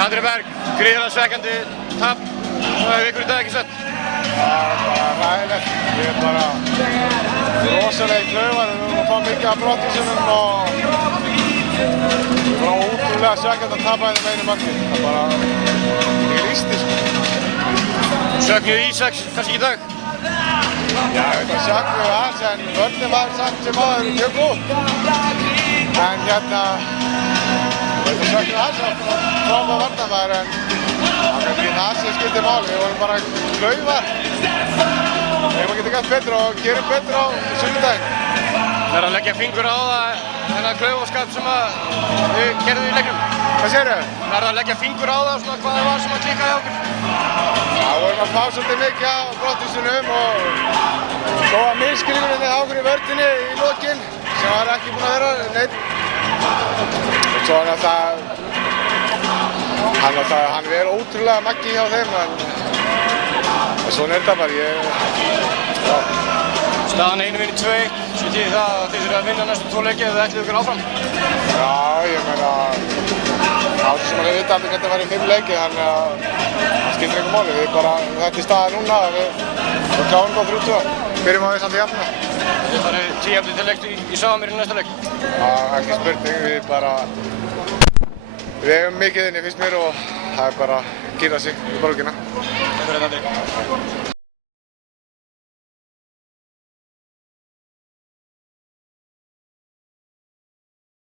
Andri Berg, gríðarlega svekkjandi tap. Hvað hefur ykkur í dag ekki sett? Það er bara ræðilegt. Við erum bara rosalega klaufar. Við erum að fá mikið af brottvísunum og bara ótrúlega svekkjandi að tapa hérna með einu marki. Það er bara ekki lýsti, sko. Söknuðu Ísaks kannski ekki í dag? Já, þetta söknuðu hans en vörnin var samt sem áður mjög góð. En hérna, þetta söknuðu hans var frábær varnarmaður en það kannski ekki það sem skiptir máli. Við vorum bara klaufar. Við hefum að geta gert betur og gerum betur á sunnudaginn. Það er að leggja fingur á það, þennan klaufaskap sem við gerðum í leiknum. Hvað segirðu? Það er að leggja fingur á það, svona hvað það var sem að klikkaði á okkur. Já, við vorum að fá svolítið mikið á brottvísunum og svo var misskilningunni á okkur í vörninni í lokin sem var ekki búinn að vera neitt. Og svo hann verið ótrúlega maggi hjá þeim en svona er þetta bara. Staðan 1-2, sem þýðir það að þið þurfið að vinna næstu 2 leiki ef þið ætlið ykkur áfram. Já, ég meina, það sem við vita allir hvernig það var í 5 leiki, þannig að það skiptir einhver máli. Þetta er staðan núna, við klárum góð 3-2. Byrjum á því samt í jafna. Þið farið 10 jafnir til leikt í Svaðamýri næsta leik. Já, ekki spurning, við eigum mikið inni, finnst mér, og það er bara að gera sig í borgina. Takk fyrir þetta, Andri.